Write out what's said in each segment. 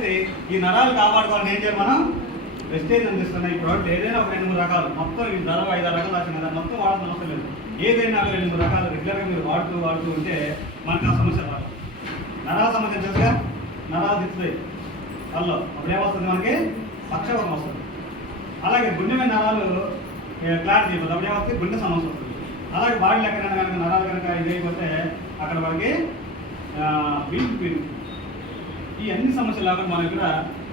అయితే ఈ నరాలు కాపాడుకోవాలని ఏం చేయాలి మనం? వెస్టేజ్ అందిస్తున్నాయి. ఈ ప్రోడక్ట్ ఏదైనా ఒక రెండు మూడు రకాలు. మొత్తం ఈ ధర ఐదు ఆరు రకాలు రాసిన కదా మొత్తం వాడడం అవసరం లేదు. ఏదైనా ఒక రెండు మూడు రకాలు రెగ్యులర్గా మీరు వాడుతూ వాడుతూ ఉంటే మనకు ఆ సమస్య రాదు. నరాల సమస్య తెలుసుగా? నరాలు తిప్పుతాయి. కళ్ళు అప్పుడు ఏమొస్తుంది మనకి? పక్షవాతం వస్తుంది. అలాగే గుండె మీద నరాలు క్లారిటీ చేయబోతుంది అప్పుడు ఏమవుతుంది గుండె సమస్య వస్తుంది. అలాగే బాడీ లెక్కన కనుక నరాలు కనుక ఇది అయిపోతే అక్కడ మనకి బీపీ పెరుగుతుంది ఈ అన్ని సమస్యలు లేకుండా మన దగ్గర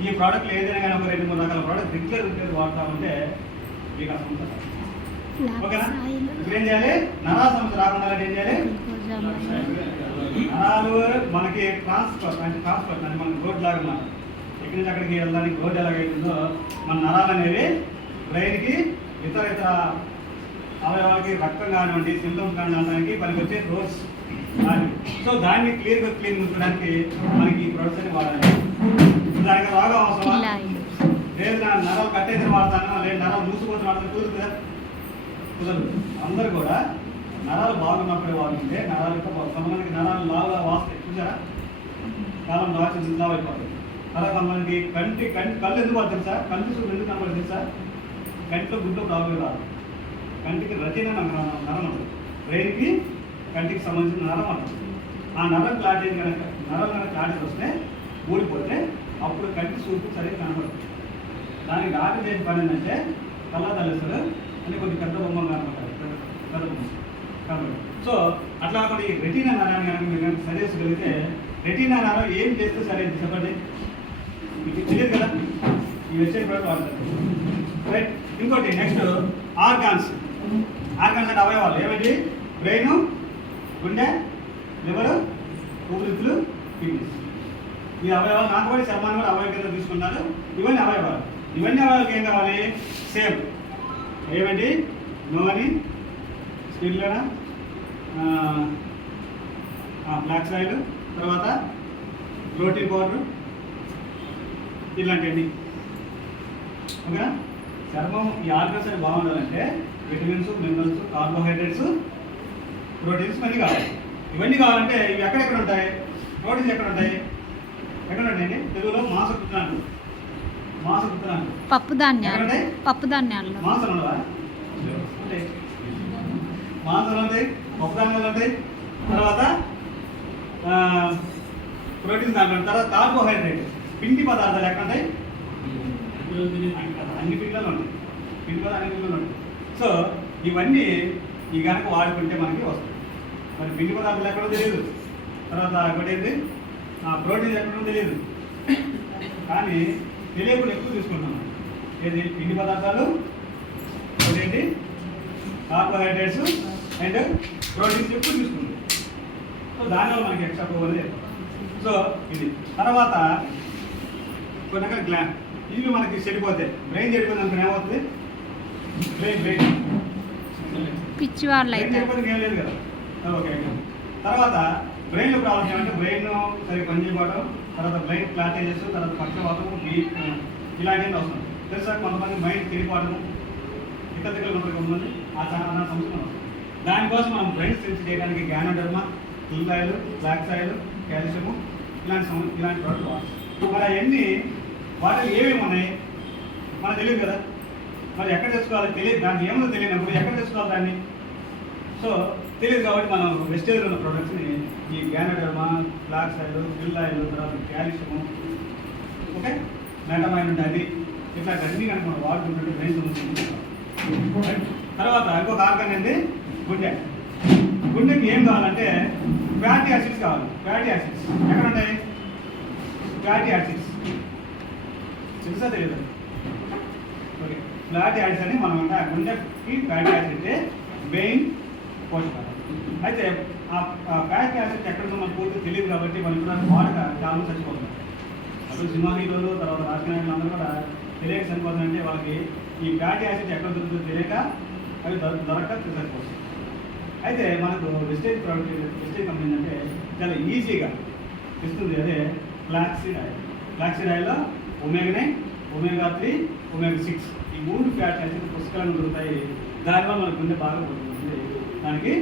ఈ ప్రోడక్ట్లు ఏదైనా కానీ ఒక రెండు మూడు రకాల ప్రోడక్ట్ రెగ్యులర్ రిపేర్ వాడుతూ ఉంటే మీకు ఆ సమస్య. ఓకేనా? ఇప్పుడు ఏం చేయాలి? నరా సమస్య రాకుండా ఏం చేయాలి? నరాలు మనకి ట్రాన్స్ఫర్ అంటే ట్రాన్స్ఫర్ అంటే మనకి రోడ్ లాగా అన్నమాట ఎక్కడి నుంచి అక్కడికి వెళ్ళడానికి రోడ్ ఎలాగైతుందో మన నరాలు అనేవి బ్రెయిన్కి ఇతర ఇతర అవయవాలకి రక్తం కానివ్వండి సింటమ్స్ కానివ్వడానికి మనకి వచ్చే రోడ్స్. సో దాన్ని క్లియర్గా క్లీన్ ఉంచడానికి మనకి ఈ ప్రొడక్ట్స్ వాడాలి. దానికి రోగం అవసరం లేదు నా నరాలు కట్టేసి వాడతాను? లేదు నరాలు మూసిపోతే వాడతాను? కుదురుతుందా కుదరదు. అందరు కూడా నరాలు బాగున్నప్పుడే వాడుతుంటే నరాలు కొంతమందికి నరాలు లావుగా వాస్తాయి. చూసారా? కాలం రాసి లావు అయిపోతుంది. అలా కొంతమందికి కంటి కంటి కళ్ళు ఎందుకు పడుతుంది సార్? కంటి చూపు ఎందుకు కనబడుతుంది సార్ కంటిలో గుడ్డ ప్రాబ్లం రాదు. కంటికి రచన నరం ఉంటుంది బ్రెయిన్కి కంటికి సంబంధించిన నరం ఉంటుంది ఆ నరం క్లాటేజ్ కనుక నరం కనుక క్లాటేజ్ వస్తే ఊడిపోతే అప్పుడు కంటి చూపు సరిగ్గా కనబడుతుంది దానికి డాక్టర్ చేసిన పని ఏంటంటే కళ్ళ తల్లిస్తారు అంటే కొన్ని పెద్ద బొమ్మలు కనబడతారు పెద్ద బొమ్మలు. సో అట్లా కాకుండా ఈ రెటీనా నరాన్ని కనుక మీరు కనుక సరి చేసుకోగలిగితే రెటీనా నరం ఏం చేస్తే సరే చెప్పండి? మీకు తెలియదు కదా? ఈ వెబ్సైట్ కూడా వాడతారు రైట్ ఇంకోటి నెక్స్ట్ ఆర్గాన్స్ ఆర్గాన్స్ అంటే అవయవాలు. ఏమిటి? బ్రెయిన్ గుండె లివర్ ఊపిరితులు కిడ్నీస్. ఈ అవయవాలు నాకు కూడా శర్మాన్ని కూడా అవయవ కింద తీసుకున్నారు ఇవన్నీ అవయవాలు. ఇవన్నీ అవయవాలకు ఏం కావాలి సేమ్. ఏమండి నోని స్పిల్లన బ్లాక్ సాయిల్ తర్వాత ప్రోటీన్ పౌడర్ ఇలాంటివన్నీ. ఓకేనా? చర్మం ఈ ఆర్గన్స్ అని బాగుండాలంటే విటమిన్స్ మినరల్స్ కార్బోహైడ్రేట్స్ ప్రోటీన్స్ ఇవన్నీ కావాలి. ఇవన్నీ కావాలంటే ఇవి ఎక్కడెక్కడ ఉంటాయి? ప్రోటీన్స్ ఎక్కడ ఉంటాయి? ఎక్కడ ఉంటాయండి తెలుగులో మాసపుత్రాలు మాసపుత్రాలు పప్పు ధాన్యాలు? పప్పు ధాన్యాల్లో. మాంసాలు ఉండవా ఉంటాయి. మాంసాలు ఉంటాయి పప్పు ధాన్యాలు ఉంటాయి. తర్వాత ప్రోటీన్ దాంట్లో. తర్వాత కార్బోహైడ్రేట్. పిండి పదార్థాలు ఎక్కడ ఉంటాయి? అన్ని పిండిలో ఉంటాయి. పిండి పదార్థాలు అన్ని పిండిలో ఉంటాయి. సో ఇవన్నీ ఈ కనుక వాడుకుంటే మనకి వస్తుంది. మరి పిండి పదార్థాలు ఎక్కడో తెలియదు. తర్వాత ఒకటి ఏంటి? ప్రోటీన్ ఎక్కడో తెలియదు. కానీ తెలియకుండా ఎక్కువ తీసుకుంటాం ఏది? పిండి పదార్థాలు ఏంటి? కార్బోహైడ్రేట్స్ అండ్ ప్రోటీన్స్ ఎక్కువ తీసుకుంటాం సో దానివల్ల మనకి ఎక్స్ట్రా పోవాలి సో ఇది. తర్వాత కొన్ని రకాల గ్లాండ్ ఇవి మనకి చెడిపోతే బ్రెయిన్ చెడిపోయింది అనుకుని ఏమవుతుంది? Brain brain. పిచ్చి వాళ్ళు అయితే లేదు కదా. ఓకే. తర్వాత బ్రెయిన్లో ప్రాబ్లమ్స్ ఏమంటే బ్రెయిన్ సరిగ్గా పనిచేయకపోవడం తర్వాత బ్రెయిన్ క్లాటేజెస్ తర్వాత పక్షవాతం బీప్ ఇలాంటివి వస్తుంది తెలుసా? కొంతమంది మైండ్ తిరిగిపోవడం ఇతర దగ్గర ఉంటుంది కొంతమంది ఆ చాలా సమస్యలు వస్తాయి దానికోసం మనం బ్రెయిన్ సెన్స్ చేయడానికి జ్ఞానధర్మ కిల్లాయిలు బ్లాక్ సాయిలు కాల్షియము ఇలాంటి ఇలాంటి ప్రోడక్ట్ వాడాలి మరి అవన్నీ వాటిలో ఏమేమి ఉన్నాయి? మనకు తెలియదు కదా. మరి ఎక్కడ తెచ్చుకోవాలి తెలియదు. దానికి ఏమో తెలియనప్పుడు ఎక్కడ తెచ్చుకోవాలి దాన్ని? సో తెలియదు కాబట్టి మనం వెస్టేజ్ ఉన్న ప్రొడక్ట్స్ని ఈ గ్యానడర్మా ఫ్లాక్స్ ఆయిల్ ఫిల్ ఆయిల్ తర్వాత క్యాల్షియము ఓకే? మెటమైన్ ఉంటే అది. ఇట్లా అన్ని కనుక మనం వాడుకుంటుంటే బ్రెయిన్ సమస్య తర్వాత ఇంకొక ఆర్గన్ ఏంటి గుండె. గుండెకి ఏం కావాలంటే ఫ్యాటీ యాసిడ్స్ కావాలి. Fatty acids. ఎక్కడ ఉన్నాయి? Fatty acids. తెలుసా తెలియదు? ఓకే. ఫ్యాటీ యాసిడ్స్ అని మనం అంటే ఆ గుండెకి ఫ్యాటీ యాసిడ్ మెయిన్ పోషకాలు అయితే ఆ ఫ్యాట్ యాసిడ్ ఎక్కడ ఉందో మనకు పూర్తి తెలియదు కాబట్టి మనం కూడా వాడక చాలా మంది చచ్చిపోతున్నారు అసలు సినిమా హీరోలు తర్వాత రాజకీయ అందరూ కూడా తెలియక చనిపోతుందంటే వాళ్ళకి ఈ ఫ్యాటీ యాసిడ్ ఎక్కడ దొరుకుతుందో తెలియక అవి దొరక దొరక్క అయితే మనకు వెస్టేజ్ ప్రోడక్ట్ వెస్టేజ్ కంపెనీ అంటే చాలా ఈజీగా ఇస్తుంది అదే ఫ్లాక్సీడ్ ఆయిల్ ఫ్లాక్సీడ్ ఆయిల్లో omega nine omega three omega six. ఈ మూడు ఫ్యాట్ యాసిడ్ పుస్తకాలు దొరుకుతాయి. దానివల్ల మన గుండె బాగా పడుతుంది దానికి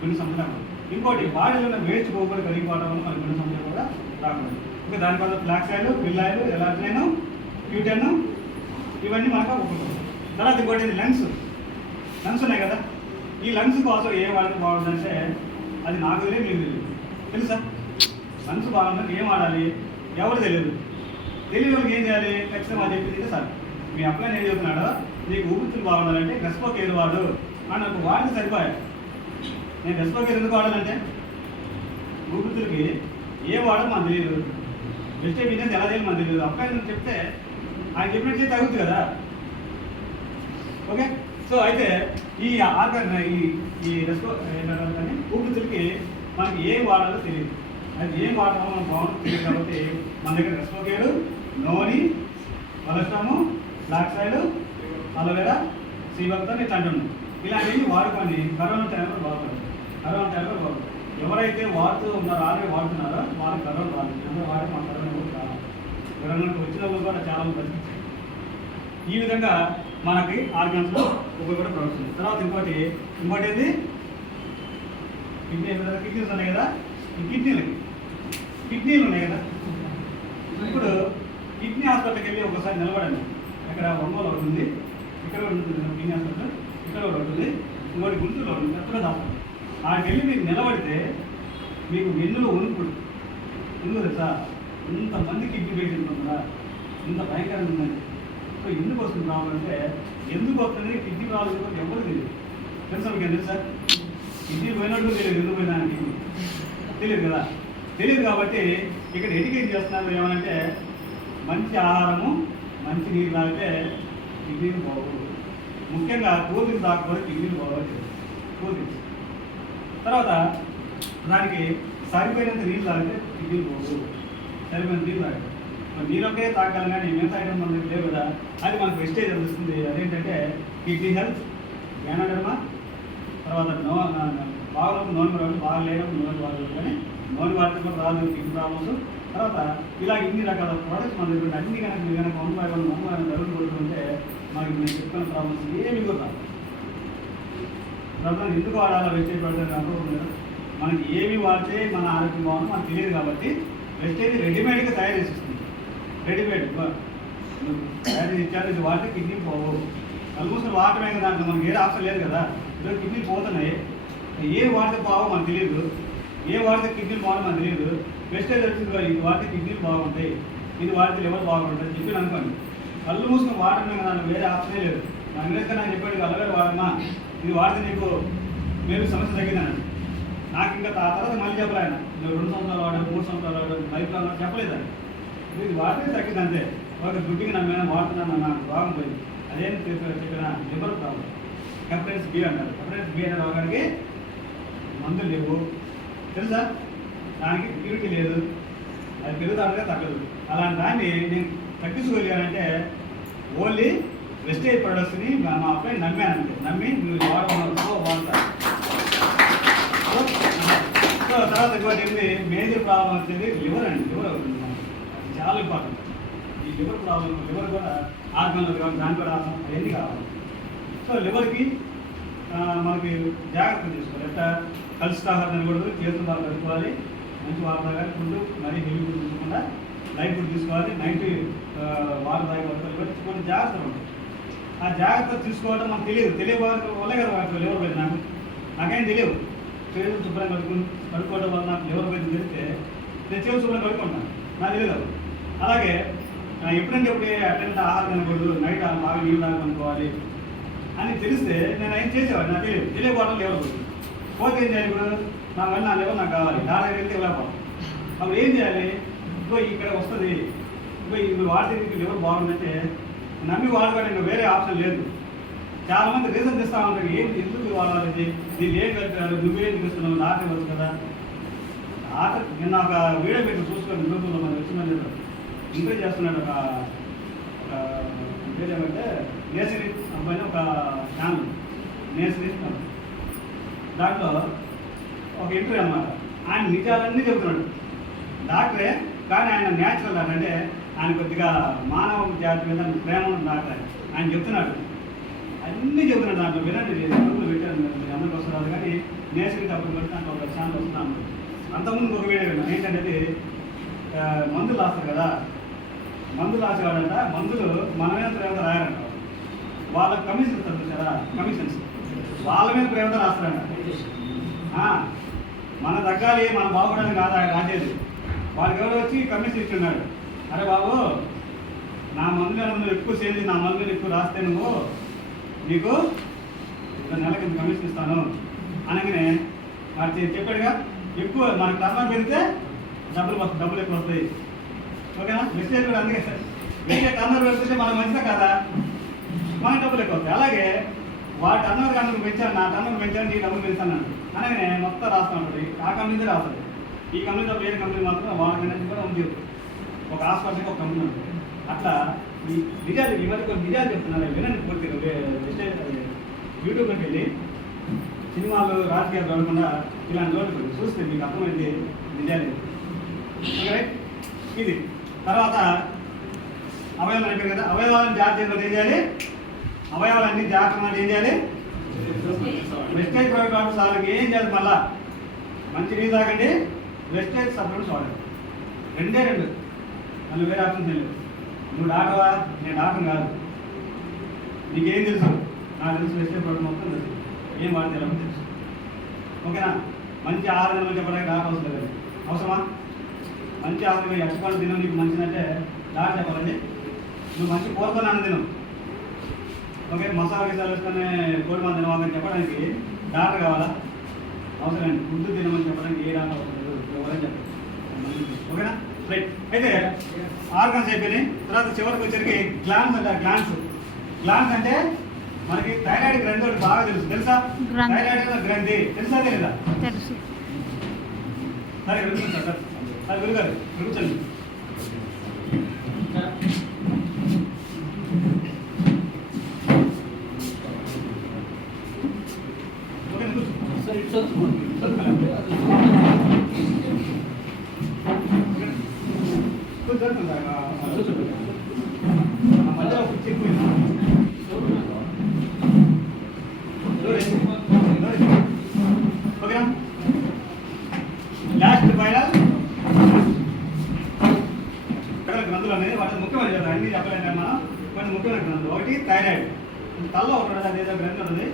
కొన్ని సంబంధం ఇంకోటి బాడీలో ఉన్న వేస్ట్ గోపులు కలిగిపోవడం వల్ల మనకి గుండె సమస్య కూడా రాకూడదు ఇంకా దానివల్ల ఫ్లాక్స్ ఆయిల్ బిల్ ఆయిల్ ఎలాంటినైనా క్యూటెన్ ఇవన్నీ మనకు ఉపయోగపడతాయి. తర్వాత ఇంకోటి లంగ్స్. లంగ్స్ ఉన్నాయి కదా. ఈ లంగ్స్ కోసం ఏం వాడితే బాగుందంటే అది నాకు తెలియదు మీకు తెలియదు. తెలుసా? లంగ్స్ బాగుంటుంది ఏం వాడాలి? ఎవరు తెలియదు. తెలియని వాళ్ళకి ఏం చేయాలి? ఖచ్చితంగా అది చెప్పింది సార్. మీ అప్లై ఏం చెప్తున్నాడో? నీకు ఊపిరితిత్తులు బాగుండాలంటే గెస్పో కేర్ వాడు. అని నాకు వాడితే సరిపోయాయి. నేను గెస్పో కేర్ ఎందుకు వాడాలంటే ఊపిరితిత్తులకి ఏ వాడో మనకు తెలియదు వెజిటేబుల్ బిజినెస్ ఎలా చేయాలి మనకు తెలియదు అబ్బాయి అని చెప్తే ఆయన చెప్పినట్టు చేస్తే తగ్గుతుంది కదా. ఓకే సో అయితే ఈ ఆర్గన్ ఈ ఈ రెస్పో ఏంటంటే ఊపిరితిత్తులకి మనకి ఏం వాడాలో తెలియదు అది ఏం వాడాలో మనం బాగుంటుంది. కాబట్టి మన దగ్గర రెస్పోకేడు noni colostrum black side aloe vera సీబక్తో ఇట్లా అంటున్నాం ఇలాంటివి వాడుకోండి. కరోనా టైంలో బాగుంటుంది కరోనా టైంలో బాగుంటుంది ఎవరైతే వాడుతూ ఉన్నారో ఆల్రెడీ వాడుతున్నారో వాళ్ళకి కరోనా రాదు. వాడి మా కరోనా కూడా కరోనాకి వచ్చిన వాళ్ళు కూడా చాలా మంది ఈ విధంగా మనకి ఆర్గన్స్లో ఉపయోగపడే ప్రొడక్ట్స్ తర్వాత ఇంకోటి ఇంకోటి ఏంది? కిడ్నీ కిడ్నీస్ ఉన్నాయి కదా? ఈ కిడ్నీలకి. కిడ్నీలు ఉన్నాయి కదా? ఇప్పుడు కిడ్నీ హాస్పిటల్కి వెళ్ళి ఒకసారి నిలబడండి. ఇక్కడ ఒంగోలు ఒకటి ఉంది. ఇక్కడ ఉంటుంది. ఇక్కడ ఒకటి ఉంటుంది ఇంకోటి గుంటూరులో ఉంటుంది అక్కడ హాస్పిటల్ ఆడికి వెళ్ళి మీరు నిలబడితే మీకు వెన్నులో ఉనుకుడు ఎందుకు తెలుసా? ఇంతమంది కిడ్నీ పేషెంట్ ఉందా ఇంత భయంకరంగా ఉందండి. సో ఎందుకు వస్తుంది ప్రాబ్లం అంటే ఎందుకు వస్తుంది? కిడ్నీ ప్రాబ్లం కూడా ఎవరు తెలియదు. తెలుసా మీకు ఎందుకు సార్ కిడ్నీ పోయినట్టు తెలియదు. ఎందుకు పోయినా తెలియదు కదా. తెలియదు కాబట్టి ఇక్కడ ఎడ్యుకేట్ చేస్తున్నారు ఏమనంటే మంచి ఆహారము మంచి నీరు తాగితే కిడ్నీలు బాగోదు ముఖ్యంగా కూల్ తాకపోతే కిడ్నీలు బాగోదు కూల్ తర్వాత దానికి సరిపోయినంత నీళ్ళు తాగితే కిడ్నీలు పోదు సరిపోయిన నీళ్ళు తాగితే మరి నీరొకే తాగాలి కానీ మిగతా ఐటమ్ మన లేవు కదా. అది మనకు వెస్టేజ్ అందిస్తుంది. అదేంటంటే కిడ్నీ హెల్త్ జ్ఞానధర్మ తర్వాత నో బాగా నోన్ బాగా లేనప్పుడు నోన్ వాడు కానీ నోన్ వాడితే రాదు. Kidney problems. తర్వాత ఇలా ఇన్ని రకాల ప్రోడక్ట్స్ మన దగ్గర అన్ని కనుక మీరు కనుక one by one one by one జరుగుతూ ఉంటే మనకి నేను చెప్పిన ప్రాబ్లమ్స్ ఏమి కూడా తర్వాత ఎందుకు వాడాలో వెస్టేజ్ పడుతుంది అనుకుంటున్నారు మనకి ఏమి వాడితే మన ఆరోగ్యం బాగుందో మనకు తెలియదు కాబట్టి వెస్టేజ్ రెడీమేడ్గా తయారు చేసిస్తుంది. రెడీమేడ్ తయారు ఇచ్చారు ఇది వాడితే కిడ్నీ పోవు. ఆల్మోస్ట్ వాడటమే కదా దాంట్లో మనకి ఏ ఆప్షన్ లేదు కదా. ఈరోజు కిడ్నీ పోతున్నాయి. ఏది వాడితే బావో మనకు తెలియదు. ఏ వాడితే కిడ్నీలు బాగుంటుంది లేదు వెస్టే వెస్టేజ్ వచ్చింది కదా, ఇది వాడితే కిడ్నీలు బాగుంటాయి. ఇది వాడితే లివర్ బాగుంటుంది చెప్పి అనుకోండి. కళ్ళు మూసుకొని వాడటమే కదా వేరే ఆప్షనే లేదు. నా నాకు చెప్పాడు అలవేరు వాడమ్మా ఇది వాడితే నీకు మేలు సమస్య తగ్గిందన్నాడు. నాకు ఇంకా ఆ తర్వాత మళ్ళీ చెప్పలే ఆయన. రెండు సంవత్సరాలు వాడాడు మూడు సంవత్సరాలు వాడాడు లైఫ్ లాంగ్ చెప్పలేదు ఇది వాడితే తగ్గింది అంతే ఒక గుడ్డిగా నా వాడుతున్నాను నాకు బాగుంటుంది అదేం చెప్పిన చెప్పిన లివర్ ప్రాబ్లం. కంప్లైంట్స్ బి అంటారు కంప్లైంట్స్ బి అనే రోగానికి మందులు లేవు. తెలుసా? దానికి సెక్యూరిటీ లేదు. అది పెరుగుతాడుగా తగ్గదు. అలాంటి దాన్ని నేను తగ్గించుకోలేనంటే ఓన్లీ వెస్టేజ్ ప్రొడక్ట్స్ని మా అబ్బాయి నమ్మానంతే. నమ్మి నువ్వు వాడమన్నా వాడతాను సో సో తర్వాత ఇంకోటి ఏంటి? మేజర్ ప్రాబ్లం వచ్చేది లివర్ అండి. లివర్ అవుతుంది అది చాలా ఇంపార్టెంట్ ఈ లివర్ ప్రాబ్లం లివర్ కూడా ఆర్గన్లు దాని కూడా అవన్నీ కావాలి. సో లివర్కి మనకి జాగ్రత్త తీసుకోవాలి. ఎట్లా కలిసి తినకూడదు చేతులు బాగా కలుపుకోవాలి మంచి వాటర్ తాగాలి ఫుడ్ మరీ హెవీ ఫుడ్ తీసుకోకుండా లైట్ ఫుడ్ తీసుకోవాలి నైట్ వాటర్ తాగే వరకు కొన్ని జాగ్రత్తలు ఉంటాయి. ఆ జాగ్రత్త తీసుకోవడం మనకు తెలియదు. తెలియకపోవడం వల్లే కదా నాకు లివర్ పోయింది నాకు? నాకేం తెలియదు. చేతులు శుభ్రం కడుక్కు కడుక్కోవడం వల్ల నాకు లివర్ పోయింది తెలిస్తే నేను చేతులు శుభ్రం కడుక్కుంటాను నాకు తెలియదు అలాగే ఎప్పుడంటే ఎప్పుడే అటెండ్ ఆహారం తినకూడదు నైట్ బాగా నీళ్ళు తాగనుకోవాలి అని తెలిస్తే నేను ఏం చేసేవాడిని? నాకు తెలియదు. తెలియకపోవడం లివర్ పోతే ఏం చేయాలి ఇప్పుడు? నా వల్ల నా లివర్ నాకు కావాలి. నా దగ్గర వెళ్తే అప్పుడు ఏం చేయాలి? ఇంకో ఇక్కడ వస్తుంది. ఇంకో ఇప్పుడు వాడితే నీకు లివర్ బాగుందంటే నమ్మి వాడుకోవడం ఇంకా వేరే ఆప్షన్ లేదు. చాలా మంది రీజన్ తెస్తా ఉంటారు. ఏం ఎందుకు వాడాలి ఇది? ఏం కలిపారు నువ్వేం తెలుస్తున్నావు నాకే వచ్చు కదా? ఆఖరి నిన్న ఒక వీడియో పెట్టి చూసుకొని యూట్యూబ్లో మనకి వచ్చిందని ఇంక్రీజ్ చేస్తున్నాడు ఒక ఒక పేరు ఏమంటే అబ్బాయి ఒక ఛానల్ నేసరి దాంట్లో ఒక ఇంటర్వ్యూ అన్నమాట. ఆయన నిజాలన్నీ చెబుతున్నాడు. డాక్టరే కానీ ఆయన న్యాచురల్ అంటే ఆయన కొద్దిగా మానవ జాతి మీద ప్రేమ ఉన్న డాక్టర్ ఆయన. ఆయన చెప్తున్నాడు. అన్నీ చెబుతున్నాడు దాంట్లో. వినండి యూట్యూబ్లో పెట్టాను మీరు అందరికి వస్తున్నారు కానీ నేషనల్ అప్పుడు పెట్టి నాకు ఒక ఛానల్ వస్తున్నాను అంతకుముందు ఒక వీడియో విన్నాను. ఏంటంటే మందులు రాస్తారు కదా. మందులు రాసేవాడంట. మందులు మనమే ప్రేమతో రాయాలంట. వాళ్ళకి కమిషన్ ఇస్తారు చూసారా కమిషన్స్ వాళ్ళ మీద ప్రేమతో రాస్తారంట. మన తగ్గాలి మన బాగుపడాలని కాదు ఆయన రాసేది. వాళ్ళకి ఎవరు వచ్చి కమిషన్ ఇస్తున్నాడు. అరే బాబు నా మందు మీద నువ్వు ఎక్కువ చేసి నా మందు మీద ఎక్కువ రాస్తే నువ్వు నీకు ఒక నెలకి కమిషన్ ఇస్తాను. అనగానే వాడు చెప్పాడుగా ఎక్కువ మన కర్మ పెరిగితే డబ్బులు వస్తాయి డబ్బులు ఎక్కువ వస్తాయి. ఓకేనా? మెసేజ్ కూడా అందుకే. సార్ మెసేజ్ టర్నర్ పెడితే మనం మంచిదా కదా? మన డబ్బులు ఎక్కువ వస్తాయి అలాగే వాటి టర్నర్ కనుక పెంచాను నా టన్నులు పెంచాను నీ డబ్బులు పెంచాను అనగానే మొత్తం రాస్తాను ఉంటుంది ఆ కంపెనీ రాస్తుంది ఈ కంపెనీతో వేరే కంపెనీ మాత్రం వాళ్ళకనే కూడా ఉంది. ఒక హాస్పిటల్కి ఒక కంపెనీ ఉంది. అట్లా ఈ నిజాలు ఈ మధ్య కొన్ని నిజాలు చెప్తున్నారు వినండి పూర్తిగా. వే- అది యూట్యూబ్కి వెళ్ళి సినిమాలు రాజకీయాలు చూడకుండా ఇలాంటి రోజులు చూస్తే మీకు అర్థమైంది నిజాలు. ఇది. తర్వాత అవయవాలు అంటారు కదా. అవయవాలను జాగ్రత్త ఏం చేయాలి? అవయవాలన్నీ జాగ్రత్తగా ఏం చేయాలి? వెస్టేజ్ ప్రోడక్ట్ వాళ్ళకి ఏం చేయాలి మళ్ళా? మంచి నీళ్ళు తాగండి. వెస్టేజ్ సప్లిమెంట్స్ వాడండి రెండే రెండు. మళ్ళీ వేరే ఆప్షన్ తెలియదు నువ్వు డాక్టర్వా నేను డాక్టర్ కాదు. నీకేం తెలుసు? నాకు తెలుసు వెస్టేజ్ ప్రోడక్ట్ మొత్తం తెలుసు ఏం వాడితే ఎలా తెలుసు. ఓకేనా? మంచి ఆహారం చెప్పడానికి డాక్టర్ అవసరం లేదు. అవసరమా? మంచి ఆహారం ఎక్స్పర్ట్ తినడం నీకు మంచిదంటే డాక్టర్ చెప్పాలండి. నువ్వు మంచి కోరుకున్నాను తినం. ఓకే మసాలా గిసాలు వేసుకొని కోడి మంది తినవాలని చెప్పడానికి డాక్టర్ కావాలా? అవసరం అండి ఫుడ్ తినమని చెప్పడానికి ఏ డాక్టర్ ఎవరైనా చెప్పండి. ఓకేనా? రైట్ అయితే ఆర్గన్స్ అయిపోయినాయి. తర్వాత చివరికి వచ్చరికి గ్లాన్స్ అంటే గ్లాన్స్. గ్లాన్స్ అంటే మనకి థైరాయిడ్ గ్రంథి ఒకటి బాగా తెలుసు. తెలుసా. థైరాయిడ్ గ్రంథి. తెలుసా తెలీదా తెలుసు. సరే విలుగుతుంది సార్. సార్ సార్ విలుగారు సార్ ఆ, మధ్యలో ఓకేనా లాస్ట్ ఫైనల్. ఇక్కడ గ్రంథులు అనేది వాటి ముఖ్యమైన కదా అన్ని చెప్పలేంటే మనం. కొన్ని ముఖ్యమైన గ్రంథులు. ఒకటి థైరాయిడ్. తల్లో ఒకటి ఉంటుంది గ్రంథం గ్రంథి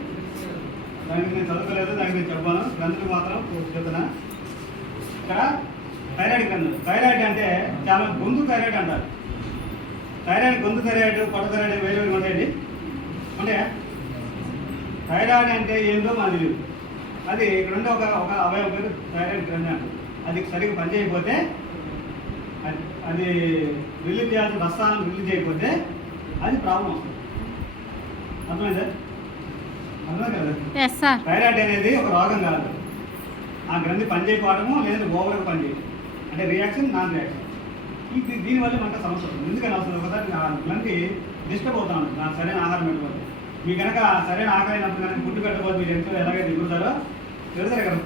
దానికి నేను చదువుకోలేదు దానికి నేను చెప్పాను. గ్రంథులు మాత్రం చెప్తున్నా. ఇక్కడ థైరాయిడ్ గ్రంథులు థైరాయిడ్ అంటే చాలా గొంతు థైరాయిడ్ అంటారు. థైరాయిడ్ గొంతు థైరాయిడ్ పొట్ట థైరాయిడ్ వేరు వేరు ఉంటాయండి. అంటే థైరాయిడ్ అంటే ఏందో మాది తెలియదు అది ఇక్కడ ఉండే ఒక ఒక అవయవం పేరు థైరాయిడ్ గ్రంథి అంటారు అది సరిగ్గా పనిచేయకపోతే అది- అది రిలీజ్ చేయాల్సిన రసాయనం రిలీజ్ చేయకపోతే అది ప్రాబ్లం వస్తుంది. అర్థమైందా? ఎస్ సార్ థైరాయిడ్ అనేది ఒక రోగం కాదు. ఆ గ్రంథి పనిచేయకపోవడము లేదా ఓవర్గా పనిచేయడం అంటే రియాక్షన్ నాన్ రియాక్షన్ ఇది దీనివల్ల మనకు సమస్య వస్తుంది. ఎందుకని వస్తుంది ఒకసారి ఆ గ్రంథి డిస్టర్బ్ అవుతా ఉంటుంది నాకు సరైన ఆహారం పెట్టకపోతే మీ కనుక సరైన ఆహారం అయినప్పుడు కనుక ఫుడ్ పెట్టకపోతే మీరు ఎంతో ఎలాగైతే దిగుతారో తెలుస్తారు కదా.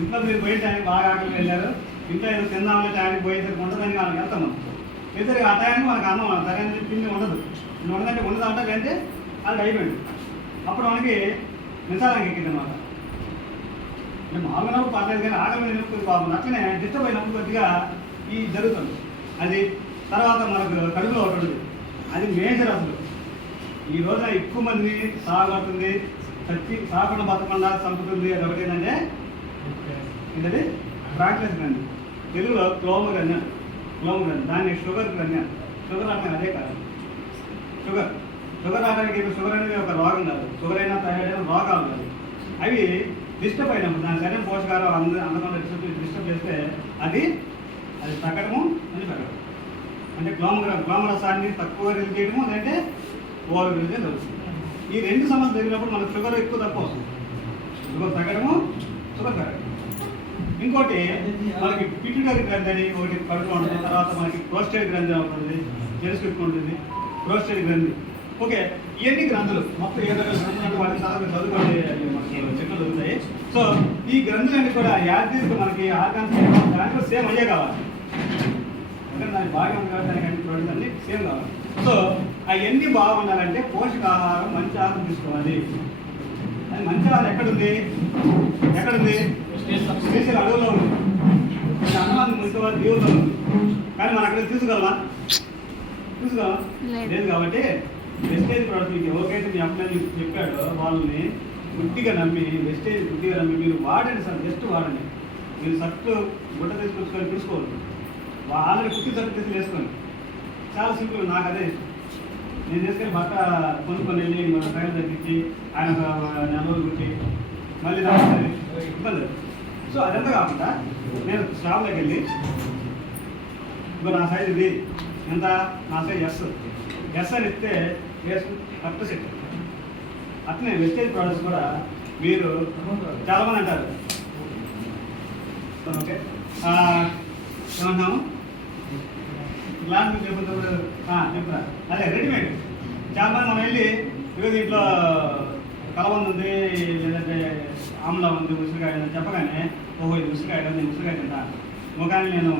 ఇంట్లో మీరు పోయే టైంకి బాగా ఆకలి వెళ్ళారు ఇంట్లో ఏదో తిందామనే టైంకి పోయేసరికి ఉండదని మనం వెళ్తాం మనం. వెళ్తే ఆ టైంకి మనకు అన్నం సరైన తిండి ఉండదు. ఉండదంటే ఉండదు అంటే లేదంటే అది అయిపోయింది. అప్పుడు మనకి నిజాలకు ఎక్కింది అనమాట మేము మామూలుగా పర్లేదు కానీ ఆగమే అయినప్పుడు పాపం. అట్లనే డిస్టర్బ్ అయినప్పుడు కొద్దిగా ఈ జరుగుతుంది. అది తర్వాత మనకు కడుపులో ఒకటి అది మేజర్ అసలు. ఈ రోజున ఎక్కువ మందిని సాగుతుంది చచ్చి సాగకుండా బతకుండా చంపుతుంది అది ఒకటి ఏంటంటే ఏంటది? ప్రాక్టీస్ గ్రంథి. తెలుగులో క్లోమ గ్రంథి అంటారు. క్లోమ గ్రంథి. దాన్ని షుగర్ గ్రంథి షుగర్ అంటే అదే కాదు. షుగర్. షుగర్ రావడానికి ఇప్పుడు షుగర్ అనేది ఒక రోగం కాదు షుగర్ అయినా థైరాయిడ్ అయినా రోగాలు కాదు అవి డిస్టర్బ్ అయినప్పుడు దాని సరైన పోషకాలు అంద అందకుండా డిస్టర్బ్ డిస్టర్బ్ చేస్తే అది అది తగ్గడము అని తగ్గడం అంటే గ్లోమ గ్లోమ రసాన్ని తక్కువ రిలీజ్ చేయడము లేదంటే ఓవర్ రిలీజ్ జరుగుతుంది. ఈ రెండు సమస్యలు జరిగినప్పుడు మనకు షుగర్ ఎక్కువ తక్కువ వస్తుంది. షుగర్ తగ్గడము షుగర్ తగ్గడం ఇంకోటి మనకి పిట్యూటరీ గ్రంథి అని ఒకటి కడుపులో ఉంటుంది. తర్వాత మనకి ప్రోస్టేట్ గ్రంథి అవుతుంది తెలుసుకుంటుంది ప్రోస్టేట్ గ్రంథి. ఓకే ఇవన్నీ గ్రంథులు. మొత్తం ఏదో ఒక గ్రంథులు అంటే వాటిని చదువు చదువుకోండి అవి మనకి చెట్లు దొరుకుతాయి. సో ఈ గ్రంథులన్నీ కూడా యాదగిరికి మనకి ఆర్గాన్స్ దాంట్లో సేమ్ అయ్యే కావాలి. ఎందుకంటే దాని బాగా ఉంది కాబట్టి దానికి అన్ని అన్ని సేమ్ కావాలి. సో అవన్నీ బాగుండాలంటే పోషకాహారం మంచి ఆహారం తీసుకోవాలి. అది మంచి ఆహారం ఎక్కడుంది? ఎక్కడుంది? శ్రీశైలం అడవుల్లో ఉంది. అన్నమాది మున్సిపల్ దేవుల్లో ఉంది. కానీ మనం అక్కడ తీసుకురావా లేదు. లేదు కాబట్టి వెస్టేజ్ ప్రోడక్ట్ ఎవరికైతే మీ అప్లై చెప్పాడో వాళ్ళని గుట్టిగా నమ్మి వెస్టేజ్ గుట్టిగా నమ్మి మీరు వాడండి సార్ జస్ట్ వాడండి. మీరు సర్ట్ గుడ్డ తీసుకొచ్చుకొని తీసుకోవద్దు ఆల్రెడీ కుట్టి సర్ట్ తీసి వేసుకోండి. చాలా సింపుల్ నాకు అదే నేను తీసుకెళ్ళి బట్ట కొనుక్కొని వెళ్ళి మన ట్రైన్ తగ్గించి ఆయన ఒక నెల రోజులు కుట్టి మళ్ళీ రావాలి ఇబ్బంది సో అదంతా కాకుండా నేను షాప్లోకి వెళ్ళి ఇంకో నా సైజ్ ఇది ఎంత? నా సైజ్ ఎస్ ఎస్ అని ఇస్తే వేసుకుని కరెక్ట్ సెట్. అట్లనే వెస్టేజ్ ప్రోడక్ట్స్ కూడా మీరు చాలామంది అంటారు. ఓకే. ఏమంటాము గ్లాస్ చెప్పరా అదే రెడీమేడ్ చాలా మంది మనం వెళ్ళి ఇగో దీంట్లో కలబంద ఉంది లేదంటే ఆమ్లా ఉంది ఉసిరికాయ ఉంది చెప్పగానే ఓహో ఇది ఉసిరికాయ ఉంది నేను ఉసిరికాయ తింటా. ముఖాన్ని నేను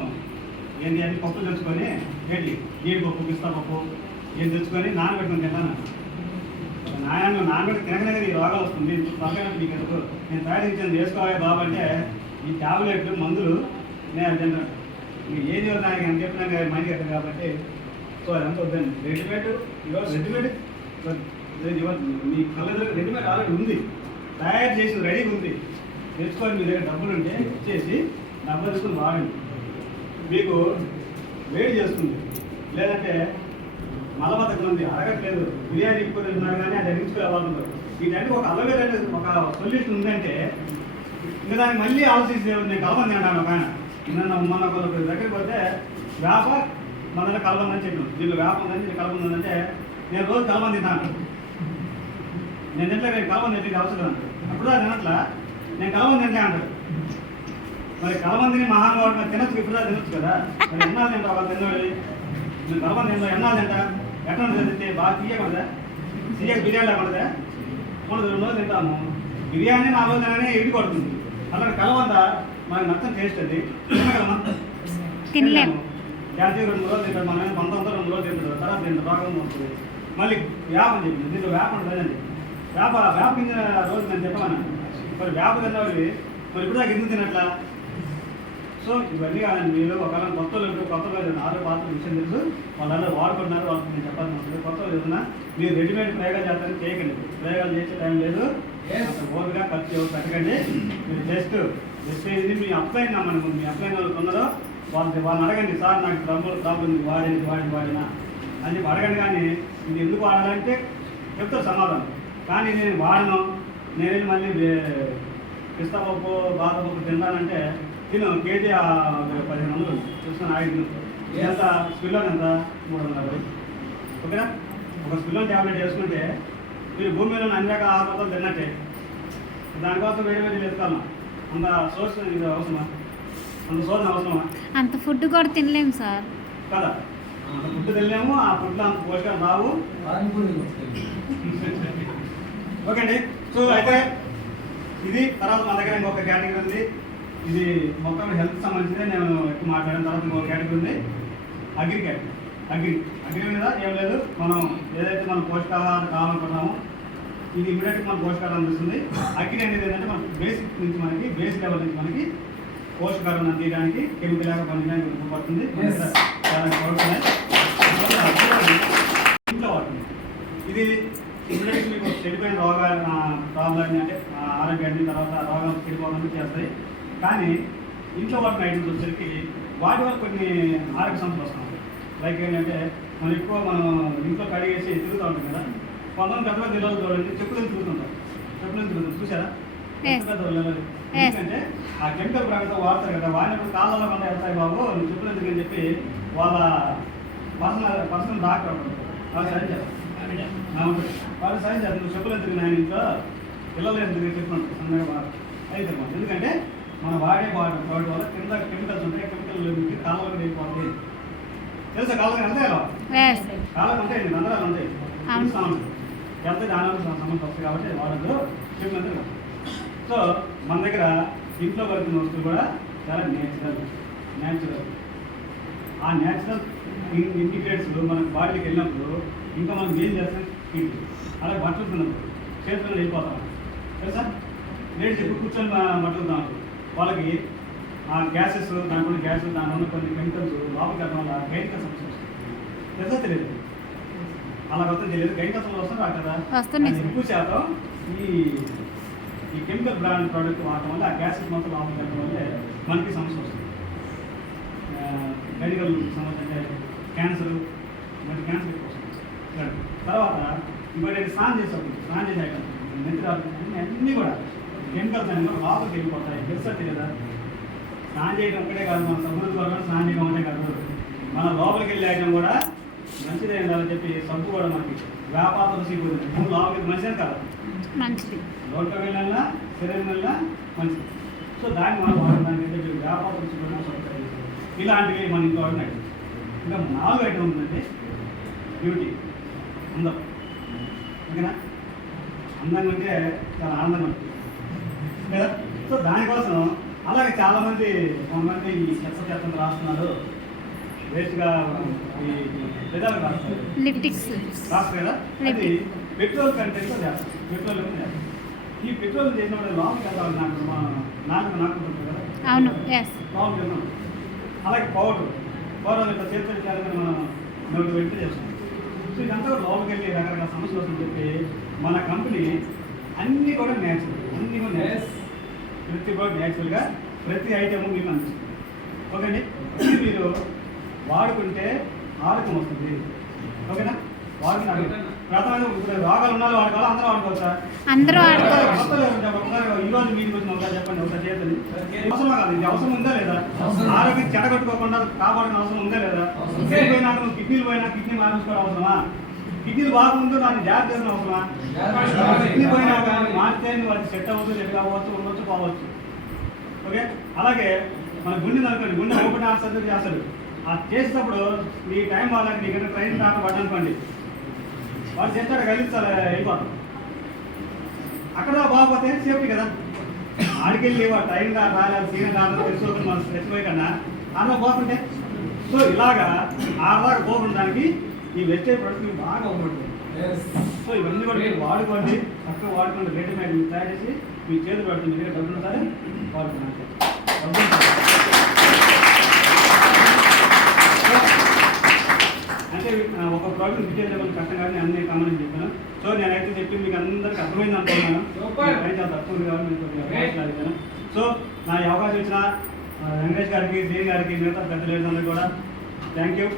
ఏంటి అని పప్పు తెచ్చుకొని ఏంటి? జీడిపప్పు పిస్తా పప్పు నేను తెచ్చుకొని నానబెట్టుకొని తింటాను. నాయన నానబెట్టి తినకనే ఈ రోగాలు వస్తుంది. పక్కన నీకు ఎందుకు? నేను తయారు ఇచ్చాను చేసుకోవాలి బాబు అంటే ఈ టాబ్లెట్లు మందులు నేను అది మీకు ఏం నాకు అని చెప్పినా కానీ కట్టదు కాబట్టి సో అదంతా వద్దండి. రెడీమేడ్ ఇవాళ రెడీమేడ్ మీ కళ్ళ రెడీమేడ్ ఆల్రెడీ ఉంది. తయారు చేసి రెడీగా ఉంది. తెచ్చుకొని మీ దగ్గర డబ్బులు ఉంటే ఇచ్చేసి డబ్బులు తీసుకుని వాడండి. మీకు వేడి చేస్తుంది. లేదంటే మలబద్ధకం ఉంది అడగట్లేదు బిర్యానీ ఎక్కువ తింటున్నారు కానీ అది అడిగించుకోవాలి వీటంటే ఒక అలవేర్ అనేది ఒక సొల్యూషన్ ఉందంటే ఇంకా దానికి మళ్ళీ ఆలోచించి నేను కలవని అంటాను ఒక ఆయన. నిన్న మొన్న కొంత దగ్గరికి పోతే వేప మన దగ్గర కలవందని చెప్పాను. దీనిలో వేప ఉందని దీనికి కలబంది అంటే నేను రోజు కలబంది తింటాను. నేను ఎట్లా నేను కలవని తింటే అవసరం అప్పుడు అది అట్లా నేను కలవని తింటే అంటాడు. మరి కలబందిని మహానుభావుడు మరి తినచ్చు ఇప్పుడు తినచ్చు కదా. మరి ఎన్నాళ్ళు తింటావు? వాళ్ళు తిన్నవాళ్ళు నేను కలవని తింటావు ఎన్నాళ్ళు తింటా ఎట్లా తింటే బాగా తీయకూడదా తీయక బిర్యానీ లేకూడదా మూడు రెండు రోజులు తింటాము. బిర్యానీ నాలుగు తినగానే ఎడి కొడుతుంది అలా కలవంద మనకు నచ్చని టేస్ట్ అది. తినగలమా తినలేం. జాతీయ రెండు రోజులు తింటాడు మనం పంతొమ్మిది రెండు రోజులు తింటాడు. తర్వాత తింటాడు రోగం వస్తుంది మళ్ళీ వేపం చెప్పింది. దీంట్లో వేప ఉంటుందండి వేప వేప రోజు నేను చెప్పాను మరి వేప తిన్నవాడి మరి ఇప్పుడు దాకా ఎందుకు తినట్లా? సో ఇవన్నీ ఆయన మీరు ఒకవేళ కొత్త వాళ్ళు కొత్తగా ఆరు పాత్ర విషయం తెలుసు. వాళ్ళందరూ వాడుకుంటున్నారు వాళ్ళకి నేను చెప్పాల్సిన అవసరం కొత్త వాళ్ళు మీరు రెడీమేడ్ ప్రయోగాలు చేస్తారని చేయకండి. ప్రయోగాలు చేసే టైం లేదు. ఓన్గా ఖర్చు పెట్టకండి. మీరు జస్ట్ జస్ట్ ఇది మీ అప్లైన్ నమ్మండి మీ అప్లైన్ వాళ్ళు ఉన్నారో వాళ్ళకి వాళ్ళని అడగండి సార్ నాకు డబ్బులు ప్రాబ్లం ఉంది వాడేది వాడి వాడినా అని చెప్పి అడగండి కానీ ఇది ఎందుకు వాడాలంటే చెప్తారు సమాధానం. కానీ నేను వాడను. నేను మళ్ళీ పిస్తా పప్పు బాదం పప్పు తిను కేజీ పదిహేను వందలు చూసుకొని ఆగి తిను ఎంత? స్పిల్లర్ ఎంత? మూడు వందల యాభై ఓకేనా? ఒక స్పిల్లర్ ట్యాబ్లెట్ వేసుకుంటే మీరు భూమి మీద ఉన్న అన్ని రకాల ఆహారపదాలు తిన్నట్టే. దానికోసం వేరే వేరే వెతుకాలన్నా అంత సోర్స్ ఇది అవసరమా? అంత సోర్స్ అవసరమా? అంత ఫుడ్ కూడా తినలేం సార్. కదా? అంత ఫుడ్ తినలేము ఆ ఫుడ్లో అంత పోషకాలు రావు. ఓకే అండి. సో అయితే ఇది తర్వాత మా దగ్గర ఇంకొక కేటగిరీ ఉంది. ఇది మొత్తం హెల్త్ సంబంధించింది నేను ఎక్కువ మాట్లాడిన తర్వాత ఇంకొక కేటగిరీ ఉంది. Agri category agri. అగ్రి మీద ఏం లేదు. మనం ఏదైతే మనం పోషకాహారం కావాలనుకుంటున్నామో ఇది ఇమీడియట్గా మన పోషకాహారం అందిస్తుంది. అగ్రి అనేది ఏంటంటే మన బేసిక్ నుంచి మనకి బేస్ లెవెల్ నుంచి మనకి పోషకాహారం అందించడానికి కెమికల్ లాగా పండించడానికి ఉపయోగపడుతుంది. ఇంట్లో వాడుతుంది. ఇది ఇమీడియట్ మీకు చెడిపోయిన రోగాలు ప్రాబ్లం అంటే ఆరోగ్యాన్ని తర్వాత రోగాలు చెడిపోవడం చేస్తాయి. కానీ ఇంట్లో వాడిన ఐటమ్స్ వచ్చేసరికి వాటి వల్ల కొన్ని ఆరోగ్య సమస్యలు వస్తాయి. లైక్ ఏంటంటే మనం ఎక్కువ మనం ఇంట్లో కడిగేసి తిరుగుతూ ఉంటాం కదా కొంతమంది పెద్ద పెద్ద ఇళ్ళు చూడండి చెప్పులు తిరుగుతుంటాం చెప్పులు తిరుగుతుంటాం చూసారా. ఎందుకంటే ఆ కెమికల్ ప్రకారం వాడతారు కదా వాడినప్పుడు కాళ్ళలో కొంత వెళ్తాయి బాబు నువ్వు చెప్పులు ఎందుకు అని చెప్పి వాళ్ళ పర్సనల్ పర్సనల్ డాక్టర్ వాళ్ళు సైన్ చేస్తారు. వాళ్ళు సైన్ చేస్తారు నువ్వు చెప్పులు ఎందుకు నేను ఇంట్లో? పిల్లలు ఎందుకు చెప్పినట్టు సన్నగా అయితే ఎందుకంటే మనం వాడే వాడు వాటి వల్ల కింద కెమికల్స్ ఉంటాయి కెమికల్ కాళ్ళలో వెళ్ళిపోతుంది తెలుసా కాళ్ళకి వెళ్తాయి అలా Yes. కాళ్ళకి ఉంటాయి రంధ్రాలు ఉంటాయి అవును. చూస్తా ఉంటాయి వెళ్తే దాని సంబంధం వస్తాయి కాబట్టి వాడద్దు. చెప్పినందుకు సో మన దగ్గర ఇంట్లో పడుతున్న వస్తువులు కూడా చాలా నేచురల్ న్యాచురల్ ఆ న్యాచురల్ ఇంటిగ్రేట్స్ మనకు బాడీకి వెళ్ళినప్పుడు ఇంకా మనం ఏం చేస్తాం? హీట్ అలాగే బట్టలు తిన్నప్పుడు. చేతులు వెళ్ళిపోతాం తెలుసా? లేడీస్ ఇప్పుడు కూర్చొని మా- మట్టుకుంటాం వాళ్ళకి ఆ గ్యాసెస్ ఉన్న గ్యాస్ దాంట్లో ఉన్న కొన్ని కెమికల్స్ లోపలికి వెళ్ళడం వల్ల గైనిక సమస్య వస్తుంది. తెలుసా తెలియదు? అలా వస్తుంది తెలియదు. గైనిక సమస్య వస్తుంది సార్. ఎక్కువ శాతం ఈ ఈ కెమికల్ బ్రాండ్ ప్రోడక్ట్ వాడటం వల్ల ఆ గ్యాసెస్ మొత్తం లోపలికి వెళ్ళడం వల్లే మనకి సమస్య వస్తుంది. మెడికల్ సమస్య అంటే క్యాన్సర్ మరి క్యాన్సర్ ఎక్కువ వస్తుంది. ఇలాంటి. తర్వాత ఏంటి, స్నానం చేసేటప్పుడు స్నానం నిద్రాలు అన్నీ అన్నీ కూడా కెమికల్స్ అన్నీ లోపలికి వెళ్ళిపోతాయి. తెలుసా తెలియదా స్నానం చేయడం ఒకటే కాదు మన సమృద్ధి వల్ల స్నానం చేయడం ఒకటే కాదు. మన లోపలికి వెళ్ళే ఐటమ్ కూడా మంచిదే ఉండాలని చెప్పి సబ్బు కూడా మనకి. వ్యాపారం నువ్వు లోపలికి మంచిదే కాదు? మంచిది. నోట్లో వెళ్ళాలా? శరీరం వెళ్ళా మంచిది. సో దాన్ని మనం వాడడానికి అంటే మీరు వ్యాపారం సబ్బు ఇలాంటివి మన ఇంట్లో ఉన్నాయి. ఇంకా నాలుగు ఐటమ్ ఉందండి. బ్యూటీ. అందం. ఓకేనా? అందంగా ఉంటే చాలా ఆనందంగా ఉంటుంది. కదా సో దానికోసం అలాగే చాలామంది కొంతమంది ఈ చెత్త చెత్తను రాస్తున్నారు. వేస్ట్గా ఈ పెదాలు రాస్తారు కదా? అది పెట్రోల్ కంటెంట్తో చేస్తారు పెట్రోల్ చేస్తారు ఈ పెట్రోల్ చేసినప్పుడు లోపలికి వెళ్ళాలి నాకు మా నాకు నాకు కదా? అవును. వెళ్తాం అలాగే పౌడర్ పౌడర్ ఇట్లా చేతులు చేయాలని మనం నోటి వెంట చేస్తాం సో ఇదంతా కూడా లోపలికి వెళ్ళి రకరకాల సమస్యలు వస్తుందని చెప్పి మన కంపెనీ అన్నీ కూడా న్యాచురల్ అన్నీ కూడా న్యాచురల్ ప్రతి కూడా న్యాచురల్గా ప్రతి ఐటమ్ మీకు అందిస్తుంది. ఓకే అండి ఇది మీరు వాడుకుంటే ఆరోగ్యం వస్తుంది. ఓకేనా? వాడుకున్నారు ప్రధానంగా ఇప్పుడు రోగాలు ఉన్న వాడుకోవాలి? అందరూ వాడుకోవచ్చా? అందరూ ఆడుకోవచ్చు కొత్తగా ఉంటే ఒకసారి చెప్పండి ఒకసారి చేయండి అవసరం కాదు ఇది అవసరం ఉందా లేదా? ఆరోగ్యం చెడగొట్టుకోకుండా కాపాడిన అవసరం ఉందా లేదా? కిడ్నీలు పోయినా కిడ్నీ మార్చుకోవడం అవసరమా? కిడ్నీలు బాగుందో దాన్ని జాగ్రత్త అవసరమా కిడ్నీ పోయినా కానీ మార్చితే నువ్వు సెట్ అవ్వచ్చు సెట్ అవ్వచ్చు ఉండొచ్చు పోవచ్చు. ఓకే? అలాగే మన గుండె అనుకోండి గుండె ఓపెన్ హార్ట్ సర్జరీ చేస్తాడు. ఆ చేసేటప్పుడు నీ టైం వాళ్ళకి నీకు ట్రైన్ డాక్టర్ పడ్డనుకోండి. వాళ్ళు చేస్తాడు కలిగిస్తారు వెళ్ళిపోతాం అక్కడ బాగుపోతే సేఫ్టీ కదా. ఆడికెళ్ళి వాడు టైం రా లేదా సీన్ కాదా తెలుసుకోకుండా మనం స్ట్రెస్ పోయి కన్నా అందులో పోతుంటే. సో ఇలాగా ఆడదాకా పోకుండా ఈ వెజిటేబుల్ ప్రొడక్ట్స్ మీకు బాగా ఉపయోగపడుతుంది సో ఇవన్నీ కూడా మీరు వాడుకోండి. చక్కగా వాడుకోండి. రెడీమేడ్ మీరు తయారు చేసి మీ చేతులు పెడుతుంది మీరు డబ్బులు సరే డబ్బులు ఉంటాయి. అంటే ఒక ప్రోడక్ట్ డీటెయిల్ లెవెల్ కష్టం కానీ అన్ని కామన్ చెప్పాను. సో నేనైతే చెప్పి మీకు అందరికి అర్థమైంది అనుకున్నాను. అయితే అది తక్కువ ఉంది కాబట్టి. సో నా అవకాశం ఇచ్చిన వెంకటేష్ గారికి శ్రీ గారికి మిగతా పెద్ద లేదందరికీ కూడా థ్యాంక్ యూ